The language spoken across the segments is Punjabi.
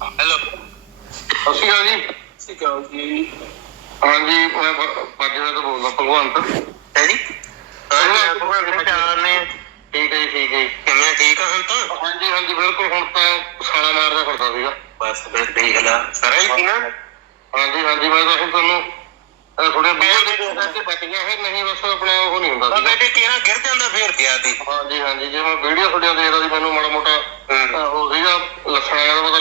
ਹੈਲੋ। ਸਤਿ ਸ਼੍ਰੀ ਅਕਾਲ ਜੀ। ਸਿਕਾਉ ਜੀ। ਹਾਂਜੀ ਮੈਂ ਬਾਜਰਾ ਤੋਂ ਬੋਲਦਾ ਭਗਵੰਤ। ਹੈ ਜੀ? ਹਾਂ ਭਗਵਾਨ ਚਾਰ ਨੇ। ਠੀਕ ਹੈ ਜੀ ਠੀਕ ਹੈ ਜੀ। ਕਿਵੇਂ ਠੀਕ ਆ ਹੁਣ ਤਾਂ? ਹਾਂਜੀ ਹਾਂਜੀ ਬਿਲਕੁਲ ਹੁਣ ਤਾਂ ਸਾਲਾ ਮਾਰਦਾ ਫਿਰਦਾ ਸੀਗਾ। ਬਸ ਫਿਰ ਦੇਖ ਲਾ ਸਾਰਾ ਹੀ ਸੀ ਨਾ ਹਾਂਜੀ ਹਾਂਜੀ ਮੈਂ ਤਾਂ ਹੁਣ ਤੁਹਾਨੂੰ ਥੋੜੇ ਬੀਅਰ ਦੇ ਕਰਕੇ ਬਚ ਗਿਆ ਹੈ ਨਹੀਂ ਬਸ ਆਪਣਾ ਉਹ ਨਹੀਂ ਹੁੰਦਾ ਸੀਗਾ। ਬੇਟੇ ਕਿਹੜਾ ਗਿਰ ਜਾਂਦਾ ਫੇਰ ਗਿਆ ਦੀ ਹਾਂਜੀ ਹਾਂਜੀ ਜੇ ਮੈਂ ਵੀਡੀਓ ਤੁਹਾਡੀਆਂ ਦੇਖਦਾ ਸੀ ਮੈਨੂੰ ਮਾੜਾ ਮੋਟਾ ਹੂੰ। ਅਹ, ਉਹ ਸੀਗਾ ਲੱਛਣਾਂ ਦਾ ਪਤਾ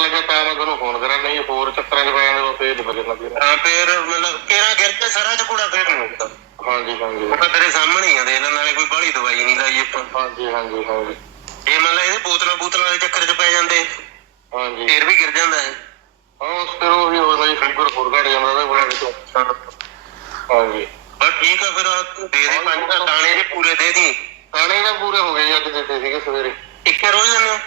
ਤੁਹਾਨੂੰ ਫੋਨ ਕਰਾਂ ਨਹੀਂ ਹੋਰ ਚੱਕਰਾਂ 'ਚ ਪੈ ਜਾਂਦੇ ਬਸ ਇਹ ਨਹੀਂ ਬਚਣਾ ਹਾਂ ਫੇਰ ਮਤਲਬ ਕਿਹੜਾ ਗਿਰ ਤੇ ਸਾਰਾ ਚ ਕੂੜਾ ਫੇਰ ਨਹੀਂ ਹੁੰਦਾ ਹਾਂਜੀ ਹਾਂਜੀ। ਉਹ ਤਾਂ ਤੇਰੇ ਸਾਹਮਣੇ ਹੀ ਆ ਲੈ ਨਾਲੇ ਕੋਈ ਬਾਹਲੀ ਦਵਾਈ ਨਹੀਂ ਲਾਈ ਆਪਾਂ। ਹਾਂਜੀ ਹਾਂਜੀ ਹਾਂਜੀ। ਇਹ ਮਤਲਬ ਇਹਦੇ ਬੋਤਲਾਂ ਬੂਤਲਾਂ ਦੇ ਚੱਕਰ ਚ ਪੈ ਜਾਂਦੇ। ਹਾਂਜੀ। ਫੇਰ ਵੀ ਗਿਰ ਜਾਂਦਾ ਹੈ ਹਾਂ ਉਸ ਫਿਰ ਉਹ ਵੀ ਹੋ ਜਾਂਦਾ ਜੀ ਸ਼ੂਗਰ ਹੋਰ ਘਟ ਜਾਂਦਾ ਉਹਦੇ ਬਣਾ ਤੋਂ ਹਾਂਜੀ। ਬਸ ਠੀਕ ਆ ਫਿਰ ਆਹ ਦੇ ਦੇ ਪੰਜ ਦਾ ਦਾਣੇ ਜੇ ਪੂਰੇ ਦੇ ਦੀ। ਖਾਣੇ ਤਾਂ ਪੂਰੇ ਹੋ ਗਏ ਜੀ ਅੱਜ ਦਿੱਤੇ ਸੀਗੇ ਸਵੇਰੇ। ਇੱਕੇ ਰੋਜ਼ ਦੋ ਹੁੰਦਾ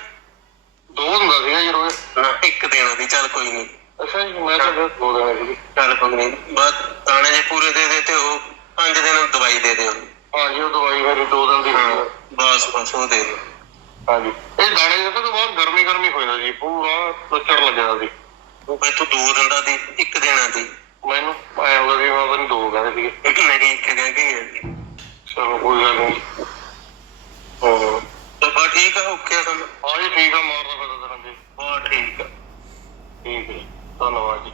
ਨਾ ਇੱਕ ਦੇਣਾ ਦੀ ਚੱਲ ਕੋਈ ਨਹੀਂ। ਅੱਛਾ ਜੀ ਮੈਂ ਤਾਂ ਫਿਰ ਦੋ ਦੇਣੇ ਸੀਗੇ ਚੱਲ ਕੋਈ ਨਹੀਂ ਬਸ ਦਾਣੇ ਜੇ ਪੂਰੇ ਦੇ ਦੇ ਤੇ ਉਹ ਪੰਜ ਦਿਨ ਦਵਾਈ ਦੇ ਦਿਓ। ਹਾਂਜੀ ਉਹ ਦਵਾਈ ਮੇਰੀ ਦੋ ਦਿਨ ਦੀ ਹਾਂ ਬਸ ਬਸ ਉਹ ਦੇ ਦਿਓ। ਹਾਂਜੀ ਇਹ ਦਾਣੇ ਦੇ ਤੋਂ ਬਾਅਦ ਗਰਮੀ ਗਰਮੀ ਹੋ ਜਾਂਦਾ ਜੀ ਪੂਰਾ ਲੱਚੜ ਲੱਗਦਾ ਸੀ ਉਹ ਮੈਂ ਤੂੰ ਦੋ ਦਿੰਦਾ ਦੀ ਇੱਕ ਦੇਣਾ ਦੀ। ਮੈਨੂੰ ਐ ਹੁੰਦਾ ਸੀ ਮੈਂ ਪਤਾ ਨੀ ਦੋ ਕਹਿੰਦੇ ਸੀਗੇ। ਨਹੀਂ ਇੱਕ ਕਹਿ ਕੇ ਗਿਆ ਸੀ। ਚਲੋ ਕੋਈ ਗੱਲ ਨਹੀਂ। ਹਾਂ ਤਾਂ ਬਸ ਠੀਕ ਆ ਓਕੇ ਆ ਤੁਹਾਨੂੰ ਹਾਂ ਜੀ ਠੀਕ ਆ ਮਾਰਦਾ ਫਿਰ। ਹਾਂਜੀ ਠੀਕ ਆ ਠੀਕ ਹੈ ਜੀ। ਧੰਨਵਾਦ ਜੀ